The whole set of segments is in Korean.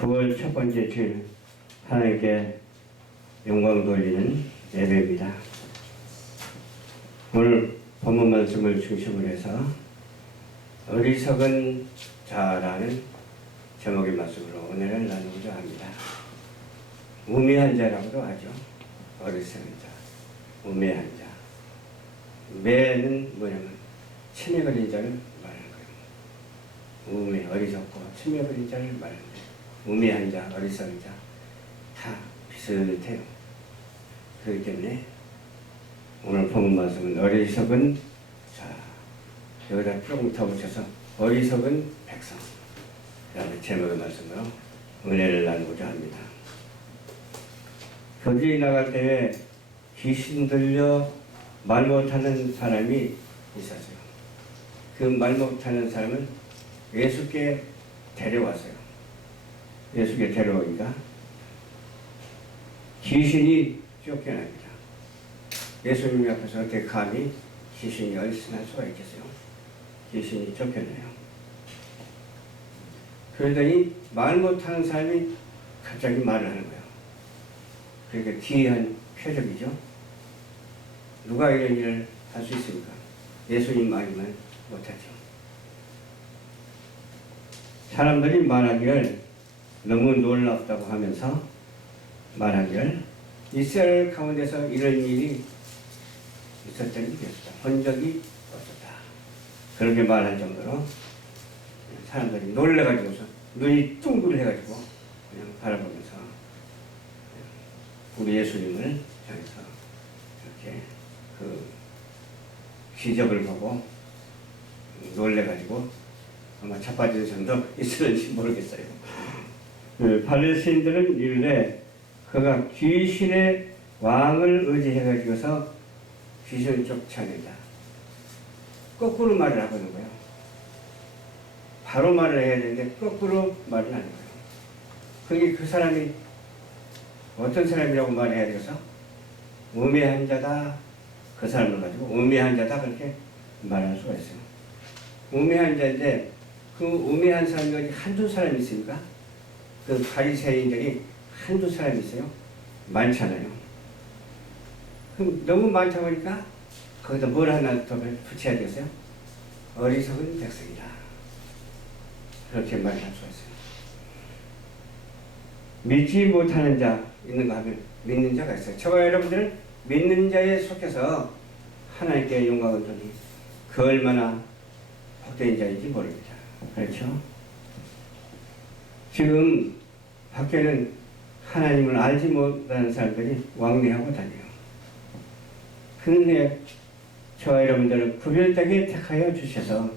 9월 첫 번째 주일 하나님께 영광 돌리는 예배입니다. 오늘 본문 말씀을 중심으로 해서 어리석은 자라는 제목의 말씀으로 은혜를 나누고자 합니다. 우매한 자라고도 하죠. 어리석은 자, 우매한 자. 매는 뭐냐면 치매 걸린 자를 말하는 거예요. 우매, 어리석고 치매 걸린 자를 말하는 거예요. 우매한 자, 어리석은 자 다 비슷해요. 그렇기 때문에 오늘 본문 말씀은 어리석은 자, 여기다 조금 더 붙여서 어리석은 백성, 라는 제목의 말씀으로 은혜를 나누고자 합니다. 교회에 나갈 때에 귀신 들려 말 못하는 사람이 있었어요. 그 말 못하는 사람은 예수께 데려왔어요. 예수께 데려오니까 귀신이 쫓겨납니다. 예수님 앞에서 어떻게 감히 귀신이 얼씬할 수가 있겠어요? 귀신이 쫓겨나요. 그러더니 말 못하는 사람이 갑자기 말을 하는 거예요. 그러니까 기이한 표적이죠. 누가 이런 일을 할 수 있습니까? 예수님 아니면 못하죠. 사람들이 말하기를 너무 놀랍다고 하면서 말하기를 이스라엘 가운데서 이런 일이 있었던 일이 없었다. 본 적이 없었다. 그렇게 말할 정도로 사람들이 놀래가지고서 눈이 둥글해가지고 그냥 바라보면서 우리 예수님을 향해서 이렇게 그 기적을 보고 놀래가지고 아마 자빠진 점도 있었는지 모르겠어요. 팔레스인들은 이르되 그가 귀신의 왕을 의지해가지고서 귀신을 쫓아낸다. 거꾸로 말을 하고 있는 거예요. 바로 말을 해야 되는데 거꾸로 말을 하는 거예요. 그게 그 사람이 어떤 사람이라고 말해야 되겠어? 우매한 자다. 그 사람을 가지고 우매한 자다 그렇게 말할 수가 있어요. 우매한 자인데 그 우매한 사람이 한두 사람이 있습니까? 그 바리새인들이 한두 사람이 있어요? 많잖아요. 그럼 너무 많다 보니까 거기다 뭘 하나 더 붙여야 되겠어요? 어리석은 백성이다. 그렇게 말할 수가 있어요. 믿지 못하는 자 있는가 하면 믿는 자가 있어요. 저와 여러분들은 믿는 자에 속해서 하나님께 영광을 돌리니 그 얼마나 복된 자인지 모릅니다. 그렇죠? 지금 밖에는 하나님을 알지 못하는 사람들이 왕래하고 다녀요. 그런데 저와 여러분들은 구별되게 택하여 주셔서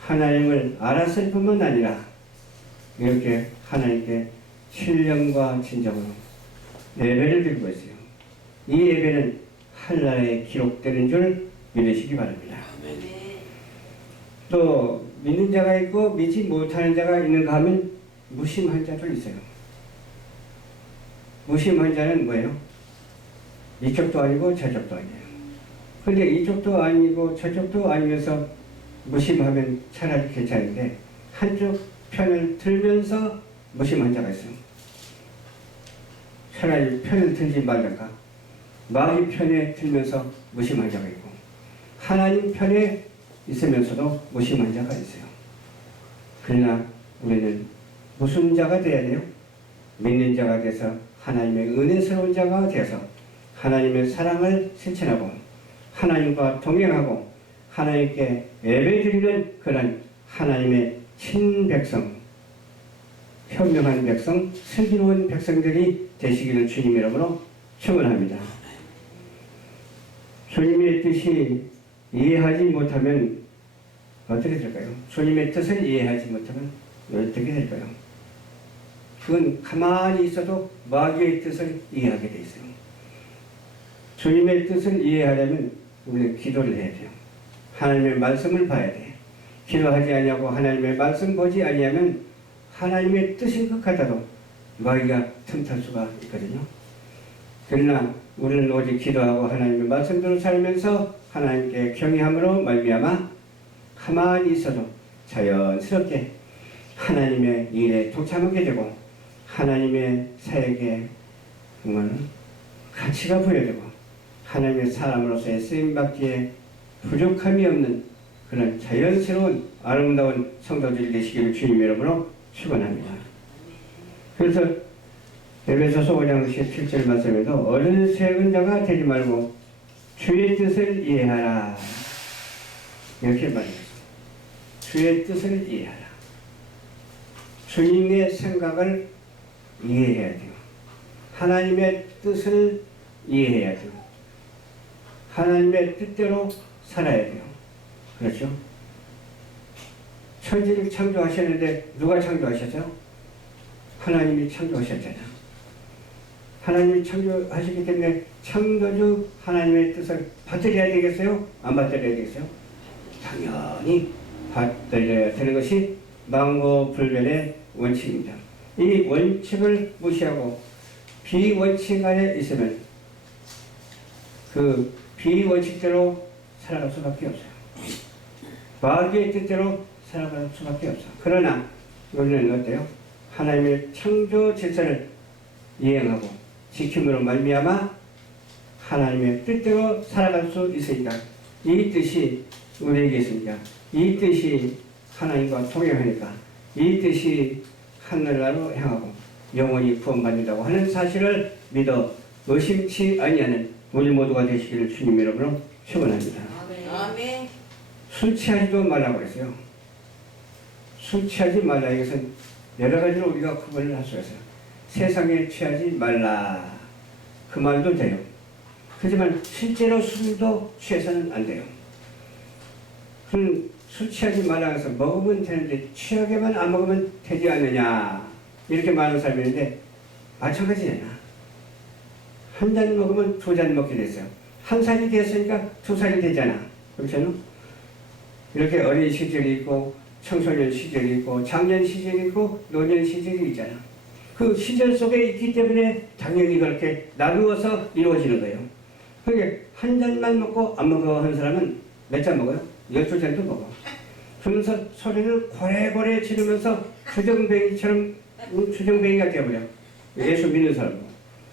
하나님을 알았을 뿐만 아니라 이렇게 하나님께 신령과 진정으로 예배를 드리고 있어요. 이 예배는 한나라에 기록되는 줄 믿으시기 바랍니다. 또 믿는 자가 있고 믿지 못하는 자가 있는가 하면 무심한 자도 있어요. 무심한 자는 뭐예요? 이쪽도 아니고 저쪽도 아니에요. 근데 이쪽도 아니고 저쪽도 아니면서 무심하면 차라리 괜찮은데 한쪽 편을 들면서 무심한 자가 있어요. 차라리 편을 들지 말라가 마귀 편에 들면서 무심한 자가 있고 하나님 편에 있으면서도 무심한 자가 있어요. 그러나 우리는 무슨 자가 되어야 돼요? 믿는 자가 돼서 하나님의 은혜스러운 자가 되어서 하나님의 사랑을 실천하고 하나님과 동행하고 하나님께 예배드리는 그런 하나님의 친백성, 현명한 백성, 슬기로운 백성들이 되시기를 주님 이름으로 축원합니다. 주님의 뜻이 이해하지 못하면 어떻게 될까요? 주님의 뜻을 이해하지 못하면 어떻게 될까요? 그건 가만히 있어도 마귀의 뜻을 이해하게 돼 있어요. 주님의 뜻을 이해하려면 우리는 기도를 해야 돼요. 하나님의 말씀을 봐야 돼. 기도하지 아니하고 하나님의 말씀 보지 아니하면 하나님의 뜻인 것 같아도 마귀가 틈탈 수가 있거든요. 그러나 우리는 오직 기도하고 하나님의 말씀대로 살면서 하나님께 경외함으로 말미암아 가만히 있어도 자연스럽게 하나님의 일에 동참하게 되고 하나님의 사역에 정말 가치가 부여되고 하나님의 사람으로서의 쓰임받기에 부족함이 없는 그런 자연스러운 아름다운 성도들이 되시기를 주님의 이름으로 축원합니다. 그래서 에베소서 5장 17절 말씀에도 어리석은 자가 되지 말고 주의 뜻을 이해하라 이렇게 말했습니다. 주의 뜻을 이해하라. 주님의 생각을 이해해야 돼요. 하나님의 뜻을 이해해야 돼요. 하나님의 뜻대로 살아야 돼요. 그렇죠? 천지를 창조하셨는데 누가 창조하셨죠? 하나님이 창조하셨잖아요. 하나님이 창조하시기 때문에 창조주 하나님의 뜻을 받들여야 되겠어요? 안 받들여야 되겠어요? 당연히 받들여야 되는 것이 만고불변의 원칙입니다. 이 원칙을 무시하고 비원칙 안에 있으면 그 비원칙대로 살아갈 수밖에 없어요. 마귀의 뜻대로 살아갈 수밖에 없어. 그러나 우리는 어때요? 하나님의 창조 질서를 이행하고 지킴으로 말미암아 하나님의 뜻대로 살아갈 수 있으니까 이 뜻이 우리에게 있으니까 이 뜻이 하나님과 동행하니까 이 뜻이 하늘나라로 향하고 영원히 구원받는다고 하는 사실을 믿어 의심치 아니하는 우리 모두가 되시기를 주님 이름으로 축원합니다. 아멘. 술 취하지도 말라고 그랬어요. 술 취하지 말라. 이것은 여러 가지로 우리가 구분을 할 수가 있어요. 세상에 취하지 말라. 그 말도 돼요. 하지만 실제로 술도 취해서는 안 돼요. 술 취하지 말라 해서 먹으면 되는데 취하게만 안 먹으면 되지 않느냐. 이렇게 말하는 사람이 있는데 마찬가지잖아. 한 잔 먹으면 두 잔 먹게 됐어요. 한 살이 됐으니까 두 살이 되잖아. 그렇잖아? 이렇게 어린 시절이 있고 청소년 시절이 있고 장년 시절이 있고 노년 시절이 있잖아. 그 시절 속에 있기 때문에 당연히 그렇게 나누어서 이루어지는 거예요. 그러니까 한 잔만 먹고 안 먹어 하는 사람은 몇 잔 먹어요? 12잔도 먹어. 그러면서 소리를 고래고래 지르면서 주정뱅이가 되어버려. 예수 믿는 사람은.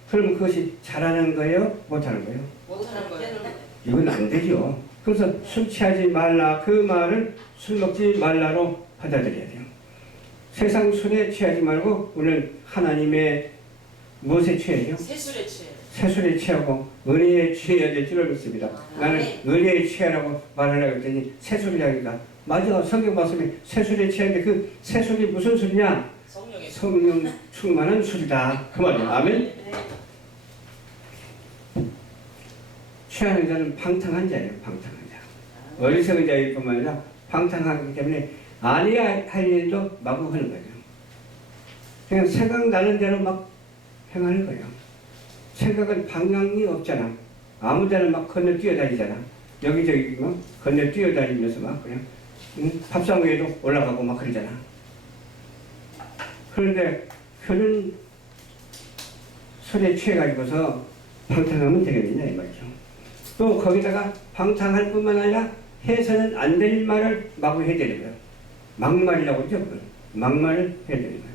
그러면 그것이 잘하는 거예요? 못하는 거예요? 못하는 거예요. 이건 안 되죠. 그래서 술 취하지 말라. 그 말을 술 먹지 말라로 받아들여야 돼요. 세상 술에 취하지 말고 우리는 하나님의 무엇에 취해요? 새술에 취해요. 새술에 취하고 은혜에 취해야 될 줄을 믿습니다. 나는 은혜에 취하라고 말하려고 했더니 새술이 하니까 맞아. 성경 말씀에 새술에 취하는데 그 새술이 무슨 술이냐? 성령 충만한 술이다. 그 말이에요. 아멘? 취하는 자는 방탕한 자예요. 방탕한 자. 어리석은 자일 뿐만 아니라 방탕하기 때문에 아니야 할 일도 마구 하는 거예요. 그냥 생각나는 대로 막 행하는 거예요. 생각은 방향이 없잖아. 아무 데나 막 건너 뛰어다니잖아. 여기저기 막 건너 뛰어다니면서 막 그냥 밥상 위에도 올라가고 막 그러잖아. 그런데 그런 술에 취해가지고서 방탕하면 되겠느냐 이 말이죠. 또 거기다가 방탕할 뿐만 아니라 해서는 안 될 말을 마구 해대는 거예요. 막말이라고 그러죠. 그걸. 막말을 해대는 거예요.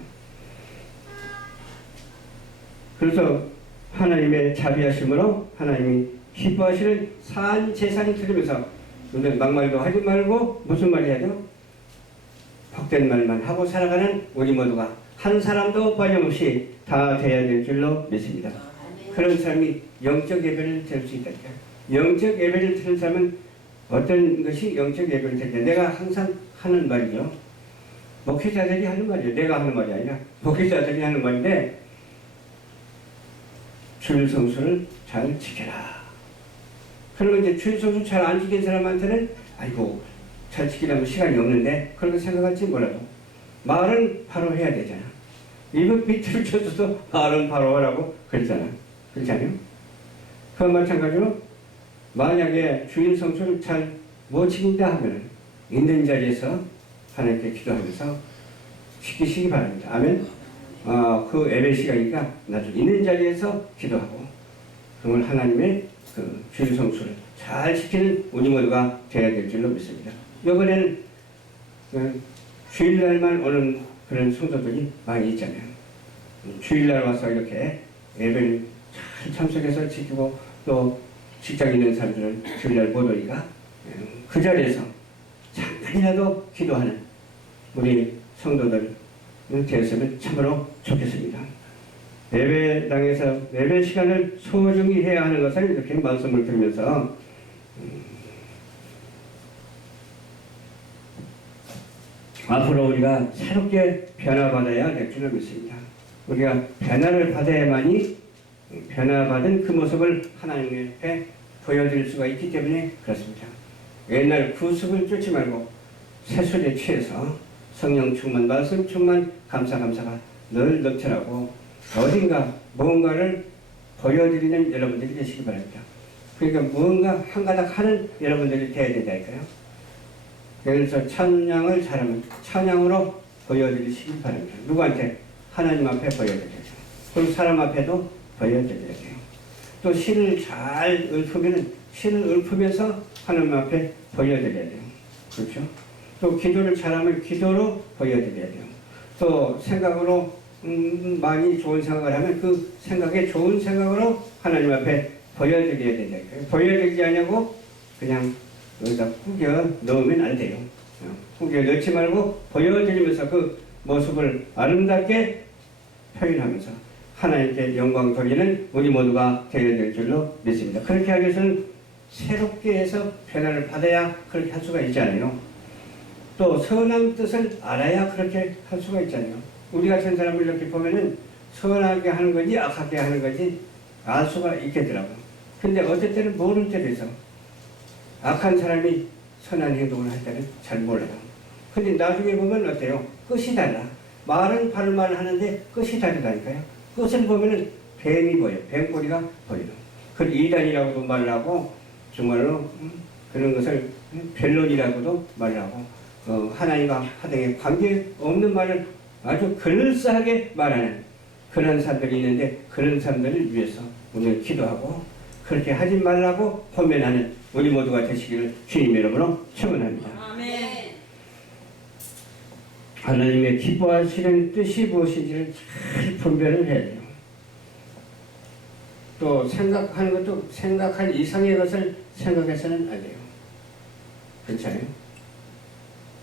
그래서 하나님의 자비하심으로 하나님이 기뻐하시는 산 제사를 들으면서 우리는 막말도 하지 말고 무슨 말 해야죠? 복된 말만 하고 살아가는 우리 모두가 한 사람도 빠짐없이 다 돼야 될 줄로 믿습니다. 그런 사람이 영적 예배를 드릴 수 있다니까. 영적 예배를 드는 사람은 어떤 것이 영적 예배를 드릴 때 내가 항상 하는 말이죠. 목회자들이 하는 말이에요. 내가 하는 말이 아니라 목회자들이 하는 말인데 주일 성수를 잘 지켜라. 그러면 이제 주일 성수 잘 안 지킨 사람한테는 아이고 잘 지키려면 시간이 없는데 그렇게 생각할지 몰라도 말은 바로 해야 되잖아. 입은 비틀을 쳐줘도 말은 바로 하라고 그랬잖아. 그렇지 않아요? 그와 마찬가지로 만약에 주일 성수를 잘 못 지킨다 하면 있는 자리에서 하나님께 기도하면서 지키시기 바랍니다. 아멘. 그 예배 시간이니까 나중에 있는 자리에서 기도하고 그러면 하나님의 그 주일 성수를 잘 지키는 우리 모두가 되어야 될 줄로 믿습니다. 이번에는 주일날만 오는 그런 성도들이 많이 있잖아요. 주일날 와서 이렇게 예배를 잘 참석해서 지키고 또 직장에 있는 사람들은 주일날 못 오니까 그 자리에서 잠깐이라도 기도하는 우리 성도들 되었으면 참으로 좋겠습니다. 예배당에서 예배 시간을 소중히 해야 하는 것을 이렇게 말씀을 드리면서 앞으로 우리가 새롭게 변화받아야 될 줄을 믿습니다. 우리가 변화를 받아야만이 변화받은 그 모습을 하나님 앞에 보여드릴 수가 있기 때문에 그렇습니다. 옛날 구습을 쫓지 말고 새술에 취해서 성령 충만, 말씀 충만, 감사가 늘 넘쳐나고 어딘가 무언가를 보여드리는 여러분들이 되시기 바랍니다. 그러니까 무언가 한 가닥 하는 여러분들이 되어야 된다니까요. 그래서 찬양을 잘하면 찬양으로 보여드리시기 바랍니다. 누구한테? 하나님 앞에 보여드려야죠. 그리고 사람 앞에도 보여드려야 돼요. 또 신을 잘 읊으면 신을 읊으면서 하나님 앞에 보여드려야 돼요. 그렇죠? 또 기도를 잘하면 기도로 보여드려야 돼요. 또 생각으로 많이 좋은 생각을 하면 그 생각에 좋은 생각으로 하나님 앞에 보여드려야 된다니까요. 보여드리지 않냐고 그냥 여기다 구겨 넣으면 안 돼요. 구겨 넣지 말고 보여드리면서 그 모습을 아름답게 표현하면서 하나님께 영광 돌리는 우리 모두가 되어야 될 줄로 믿습니다. 그렇게 하기 위해서는 새롭게 해서 변화를 받아야 그렇게 할 수가 있잖아요. 또 선한 뜻을 알아야 그렇게 할 수가 있잖아요. 우리 같은 사람을 이렇게 보면은 선하게 하는 건지 악하게 하는 건지 알 수가 있겠더라고요. 근데 어떨 때는 모를 때도 있어. 악한 사람이 선한 행동을 할 때는 잘 몰라요. 근데 나중에 보면 어때요? 끝이 달라. 말은 바른 말을 하는데 끝이 다르다니까요. 끝을 보면은 뱀이 보여. 뱀꼬리가 보여요. 그 이단이라고도 말을 하고 정말로 그런 것을 변론이라고도 말을 하고 하나님과 하등의 관계없는 말을 아주 그럴싸하게 말하는 그런 사람들이 있는데 그런 사람들을 위해서 오늘 기도하고 그렇게 하지 말라고 호면하는 우리 모두가 되시기를 주님 이름으로 축원합니다. 아멘. 하나님의 기뻐하시는 뜻이 무엇인지를 잘 분별을 해야 돼요. 또 생각하는 것도 생각한 이상의 것을 생각해서는 안 돼요. 그렇잖아요.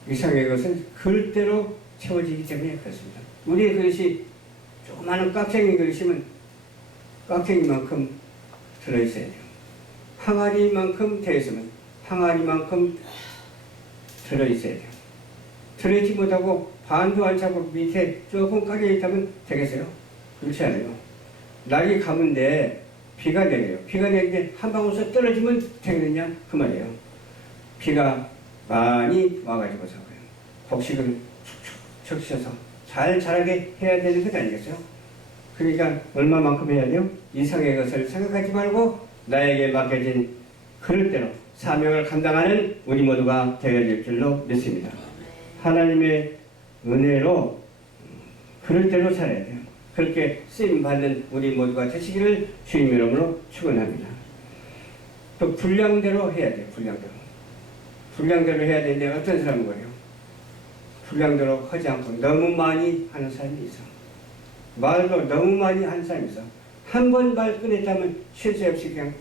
이상의 것은 그릇대로 채워지기 때문에 그렇습니다. 우리의 그릇이 조그마한 깍쟁이 그릇이면 깍쟁이만큼 들어있어야 돼요. 항아리만큼 되어 있으면 항아리만큼 들어있어야 돼요. 들어있지 못하고 반도 안 차고 밑에 조금 깔려 있다면 되겠어요? 그렇지 않아요. 날이 가문데 비가 내려요. 비가 내리는데 한 방울씩 떨어지면 되겠느냐? 그 말이에요. 비가 많이 와가지고서 곡식을 축축 적셔서 잘 자라게 해야 되는 것 아니겠어요? 그러니까 얼마만큼 해야 돼요? 이상의 것을 생각하지 말고 나에게 맡겨진 그릇대로 사명을 감당하는 우리 모두가 되어야 될 줄로 믿습니다. 하나님의 은혜로 그릇대로 살아야 돼요. 그렇게 쓰임받는 우리 모두가 되시기를 주님 이름으로 축원합니다. 또 분량대로 해야 돼요. 분량대로 해야 되는데 어떤 사람은 그래요? 분량대로 하지 않고 너무 많이 하는 사람이 있어. 말도 너무 많이 하는 사람이 있어. 한 번 말 꺼냈다면 쉴 새 없이 그냥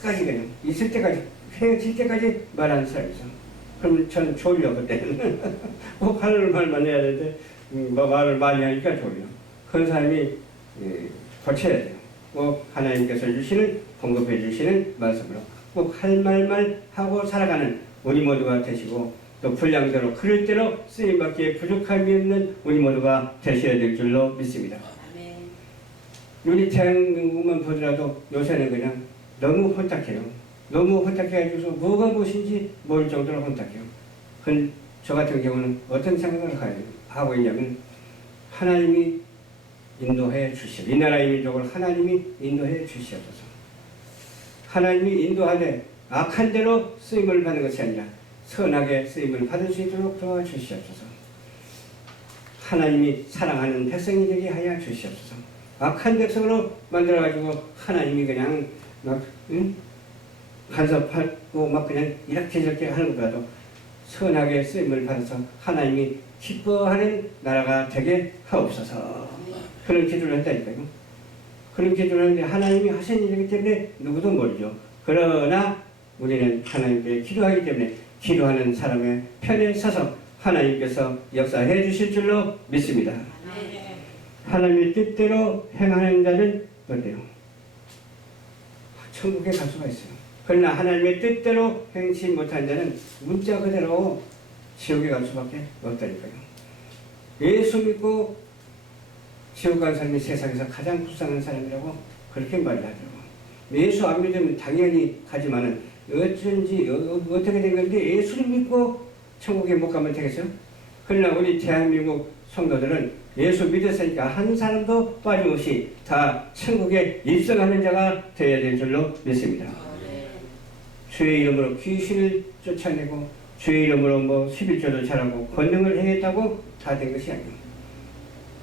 끝까지 그냥 있을 때까지 헤어질 때까지 말하는 사람이 있어. 그러면 저는 졸려 그때는. 꼭 하는 말만 해야 되는데 말을 많이 하니까 졸려. 그런 사람이 고쳐야 돼요. 꼭 하나님께서 주시는 공급해 주시는 말씀으로 꼭 할 말만 하고 살아가는 우리 모두가 되시고 또 분량대로 그릇대로 쓰임받기에 부족함이 없는 우리 모두가 되셔야 될 줄로 믿습니다. 아멘. 우리 대한민국만 보더라도 요새는 그냥 너무 혼탁해요. 너무 혼탁해가지고 뭐가 무엇인지 모를 정도로 혼탁해요. 저 같은 경우는 어떤 생각을 하고 있냐면 하나님이 인도해 주시오. 이 나라의 민족을 하나님이 인도해 주시옵소서. 하나님이 인도하되 악한 대로 쓰임을 받는 것이 아니라 선하게 쓰임을 받을 수 있도록 도와주시옵소서. 하나님이 사랑하는 백성이 되게 하여 주시옵소서. 악한 백성으로 만들어가지고 하나님이 그냥 막 간섭하고 막 그냥 이렇게 저렇게 하는 것보다도 선하게 쓰임을 받아서 하나님이 기뻐하는 나라가 되게 하옵소서. 그런 기도를 했다니까요. 그런 기도를 하는데 하나님이 하신 일이기 때문에 누구도 모르죠. 그러나 우리는 하나님께 기도하기 때문에 기도하는 사람의 편에 서서 하나님께서 역사해 주실 줄로 믿습니다. 하나님의 뜻대로 행하는 자는 어때요? 천국에 갈 수가 있어요. 그러나 하나님의 뜻대로 행치 못한 자는 문자 그대로 지옥에 갈 수밖에 없다니까요. 예수 믿고 지옥 간 사람이 세상에서 가장 불쌍한 사람이라고 그렇게 말을 하더라고요. 예수 안 믿으면 당연히 가지만은 어쩐지 어떻게 된 건데 예수를 믿고 천국에 못 가면 되겠어요? 그러나 우리 대한민국 성도들은 예수 믿었으니까 한 사람도 빠짐없이 다 천국에 입성하는 자가 되어야 될 줄로 믿습니다. 주의 이름으로 귀신을 쫓아내고 주의 이름으로 11조도 잘하고 권능을 행했다고 다 된 것이 아니에요.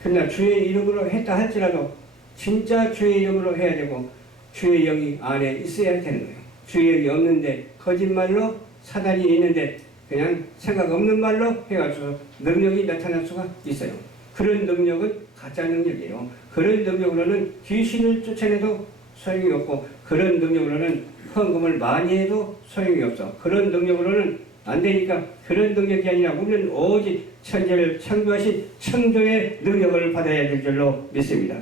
그러나 주의 이름으로 했다 할지라도 진짜 주의 이름으로 해야 되고 주의 영이 안에 있어야 되는 거예요. 주의 영이 없는데 거짓말로 사단이 있는데 그냥 생각 없는 말로 해가지고 능력이 나타날 수가 있어요. 그런 능력은 가짜 능력이에요. 그런 능력으로는 귀신을 쫓아내도 소용이 없고 그런 능력으로는 헌금을 많이 해도 소용이 없어. 그런 능력으로는 안 되니까 그런 능력이 아니라 우리는 오직 천지를 창조하신 창조의 능력을 받아야 될 줄로 믿습니다.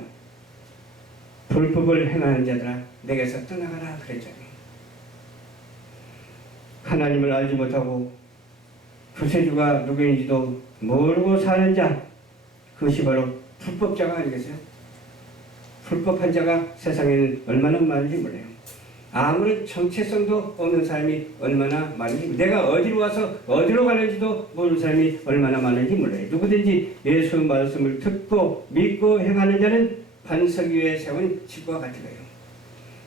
불법을 행하는 자들아 내게서 떠나가라 그랬잖아요. 하나님을 알지 못하고 구세주가 누구인지도 모르고 사는 자 그것이 바로 불법자가 아니겠어요? 불법한 자가 세상에는 얼마나 많은지 몰라요. 아무런 정체성도 없는 사람이 얼마나 많은지, 내가 어디로 와서 어디로 가는지도 모르는 사람이 얼마나 많은지 몰라요. 누구든지 예수 말씀을 듣고 믿고 행하는 자는 반석 위에 세운 집과 같은 거예요.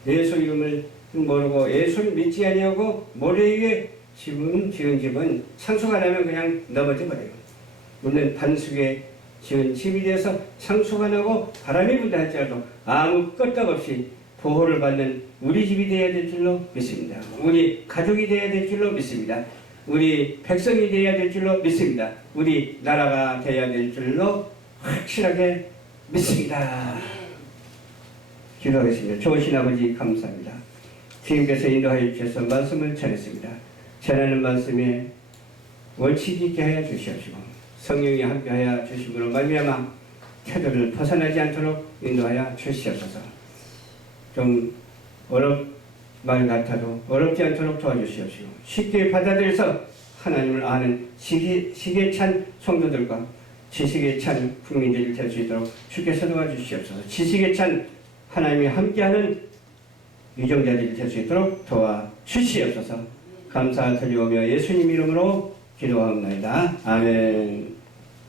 예수 이름을 모르고 예수를 믿지 아니하고 모래 위에 지은 집은 상수가 나면 그냥 넘어져 버려요. 물론 반석 위에 지은 집이 되어서 상수가 나고 바람이 분다 할지라도 아무 끄떡없이 보호를 받는 우리 집이 되어야 될 줄로 믿습니다. 우리 가족이 되어야 될 줄로 믿습니다. 우리 백성이 되어야 될 줄로 믿습니다. 우리 나라가 되어야 될 줄로 확실하게 믿습니다. 기도하겠습니다. 좋으신 아버지 감사합니다. 주님께서 인도하여 주셔서 말씀을 전했습니다. 전하는 말씀에 원칙 있게 하여 주시옵시고 성령이 함께하여 주심으로 말미암아 태도를 벗어나지 않도록 인도하여 주시옵소서. 좀 말 같아도 어렵지 않도록 도와주시옵시고 쉽게 받아들여서 하나님을 아는 지식에 찬 성도들과 지식에 찬 국민들이 될 수 있도록 주께서 도와주시옵소서. 지식에 찬 하나님이 함께하는 유정자들이 될 수 있도록 도와주시옵소서. 감사 드리오며 예수님 이름으로 기도하옵나이다. 아멘.